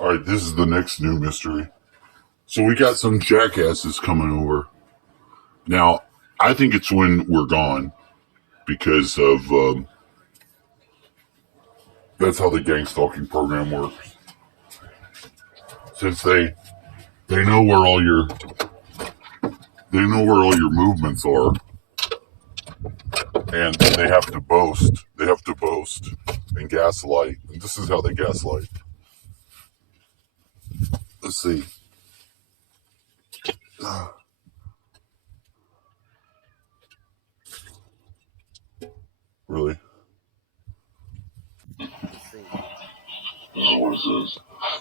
All right, this is the next new mystery. So we got some jackasses coming over. Now, I think it's when we're gone because of that's how the gang stalking program works. Since they know where all your movements are, and they have to boast. They have to boast and gaslight. And this is how they gaslight. Let's see. Really? This is what it says.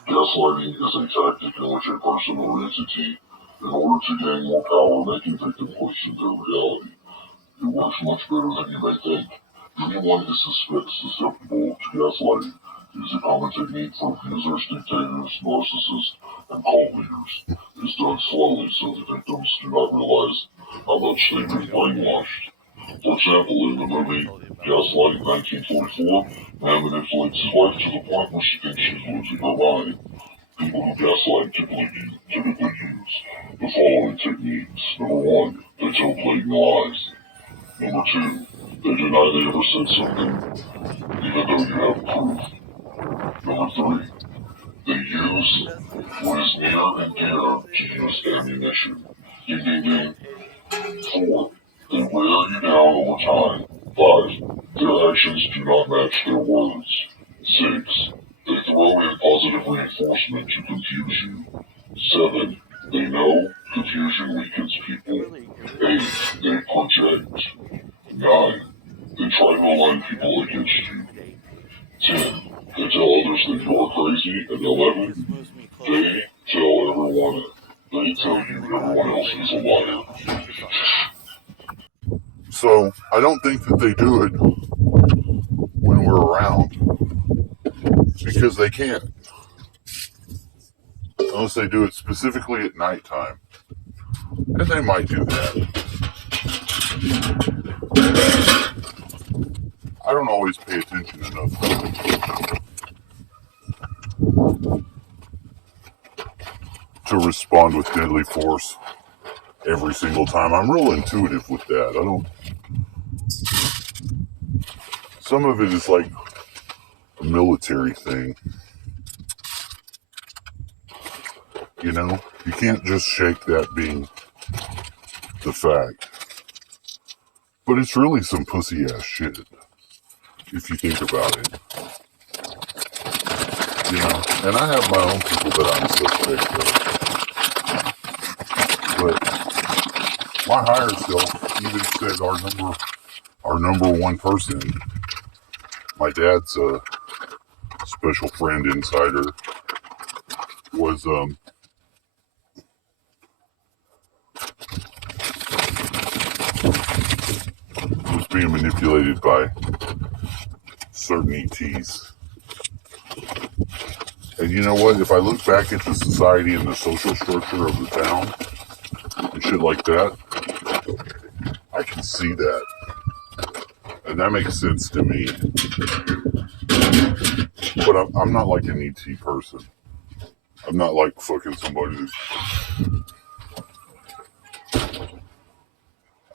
Gaslighting is a tactic in which a person or entity, in order to gain more power, may convict and question their reality. It works much better than you may think. Anyone is susceptible to gaslighting. It is a common technique for abusers, dictators, narcissists, and cult leaders. It is done slowly so the victims do not realize how much they've been brainwashed. For example, in the movie Gaslighting 1944, man manipulates his wife to the point where she thinks she's losing her mind. People who gaslight typically use the following techniques. Number one, they tell blatant lies. Number two, they deny they ever said something, even though you have proof. Number three, they use what is near and dear to use ammunition. Ding ding ding. 4. They wear you down over time. 5. Their actions do not match their words. 6. They throw in positive reinforcement to confuse you. 7. They know confusion weakens people. 8. They project. 9. They try to align people against you. 10. They tell others that you are crazy. And 11. They tell everyone. They tell you everyone else is a liar. So I don't think that they do it when we're around because they can't. Unless they do it specifically at nighttime. And they might do that. I don't always pay attention enough to respond with deadly force every single time. I'm real intuitive with that. I don't. Some of it is like a military thing. You know? You can't just shake that being the fact. But it's really some pussy ass shit, if you think about it. You know? And I have my own people that I'm suspect of. But my higher self even said our number one person, my dad's special friend insider, was being manipulated by certain ETs. And you know what? If I look back at the society and the social structure of the town and shit like that, I can see that. And that makes sense to me. But I'm not like an ET person. I'm not like fucking somebody who's...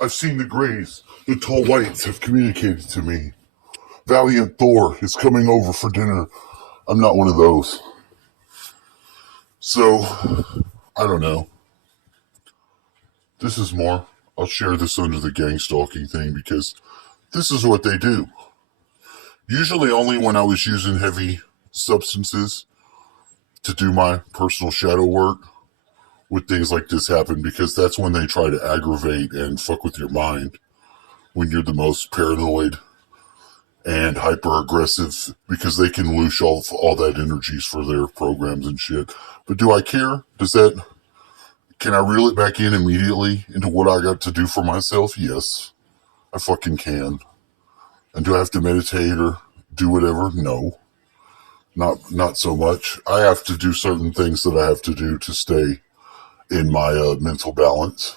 I've seen the Greys. The tall whites have communicated to me. Valiant Thor is coming over for dinner. I'm not one of those. So, I don't know. This is more. I'll share this under the gang stalking thing because this is what they do. Usually only when I was using heavy substances to do my personal shadow work would things like this happen, because that's when they try to aggravate and fuck with your mind when you're the most paranoid and hyper aggressive, because they can loose all that energies for their programs and shit. But do I care? Can I reel it back in immediately into what I got to do for myself? Yes, I fucking can. And do I have to meditate or do whatever? No, not so much. I have to do certain things that I have to do to stay in my mental balance.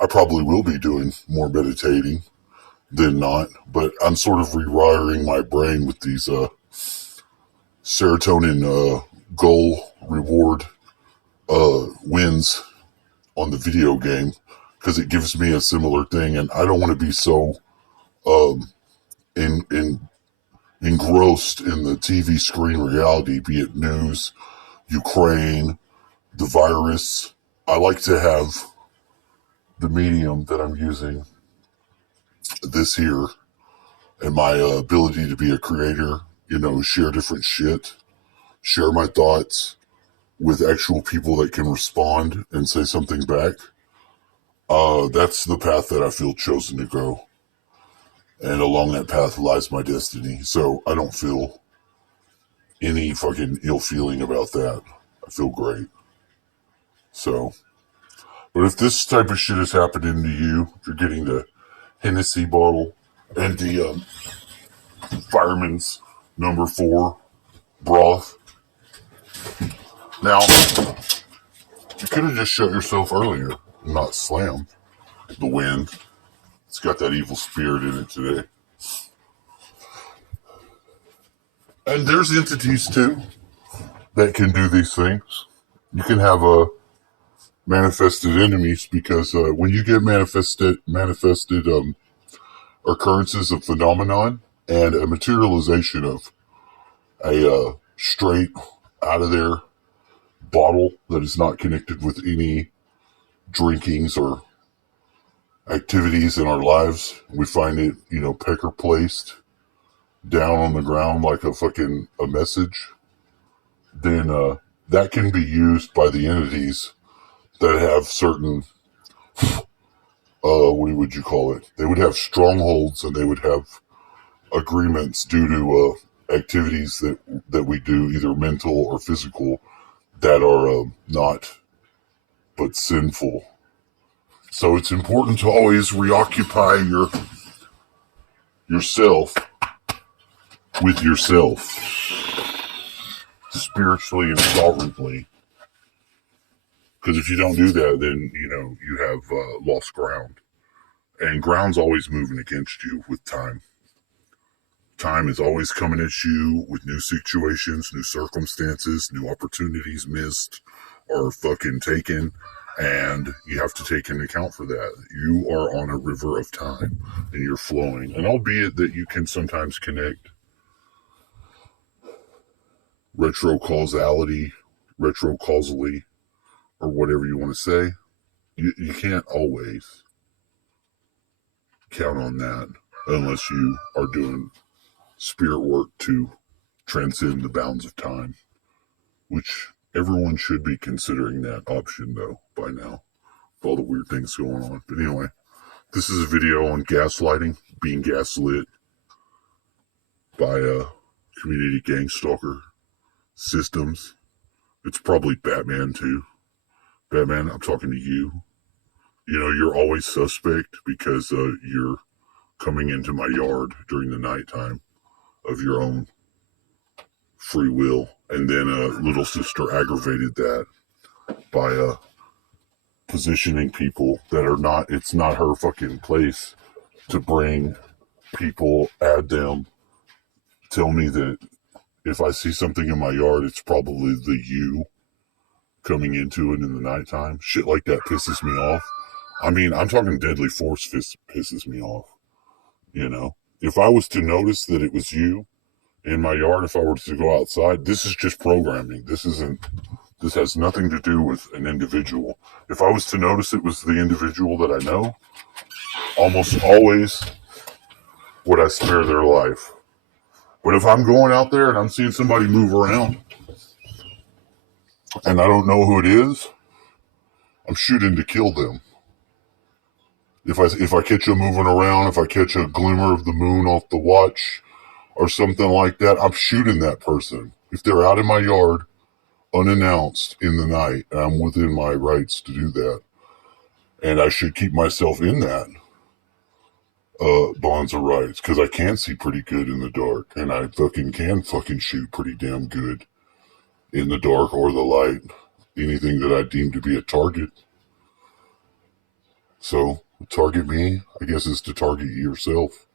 I probably will be doing more meditating than not, but I'm sort of rewiring my brain with these serotonin goal reward wins on the video game, because it gives me a similar thing, and I don't want to be so engrossed in the TV screen reality, be it news, Ukraine, the virus. I like to have the medium that I'm using this here, and my ability to be a creator, share different shit, share my thoughts with actual people that can respond and say something back. That's the path that I feel chosen to go. And along that path lies my destiny. So I don't feel any fucking ill feeling about that. I feel great. So, but if this type of shit is happening to you, if you're getting the Hennessy bottle and the fireman's number 4 broth, now you could have just shut yourself earlier and not slammed. The wind, it's got that evil spirit in it today. And there's entities too that can do these things. You can have manifested enemies, because when you get manifested occurrences of phenomenon and a materialization of a straight out of there bottle that is not connected with any drinkings or activities in our lives, we find it, pecker placed down on the ground like a message, then that can be used by the entities that have certain, what would you call it? They would have strongholds, and they would have agreements due to activities that we do, either mental or physical, that are not but sinful. So it's important to always reoccupy yourself with yourself, spiritually and sovereignly. Because if you don't do that, then, you have lost ground. And ground's always moving against you with time. Time is always coming at you with new situations, new circumstances, new opportunities missed or fucking taken. And you have to take into account for that. You are on a river of time, and you're flowing. And albeit that you can sometimes connect retrocausally, or whatever you want to say, you can't always count on that unless you are doing spirit work to transcend the bounds of time, which everyone should be considering that option, though, by now, with all the weird things going on. But anyway, this is a video on gaslighting, being gaslit by a community gang stalker systems. It's probably Batman, too. Batman, I'm talking to you. You're always suspect because you're coming into my yard during the nighttime of your own free will. And then little sister aggravated that by positioning people that are not, it's not her fucking place to bring people, add them, tell me that if I see something in my yard, it's probably the you coming into it in the nighttime. Shit like that pisses me off. I mean, I'm talking deadly force pisses me off. If I was to notice that it was you in my yard, if I were to go outside, this is just programming. This has nothing to do with an individual. If I was to notice it was the individual that I know, almost always would I spare their life. But if I'm going out there and I'm seeing somebody move around and I don't know who it is, I'm shooting to kill them. If I catch them moving around, if I catch a glimmer of the moon off the watch or something like that, I'm shooting that person. If they're out in my yard unannounced in the night, I'm within my rights to do that. And I should keep myself in that bonds of rights, because I can see pretty good in the dark, and I can shoot pretty damn good in the dark or the light. Anything that I deem to be a target. So, target me, I guess, is to target yourself.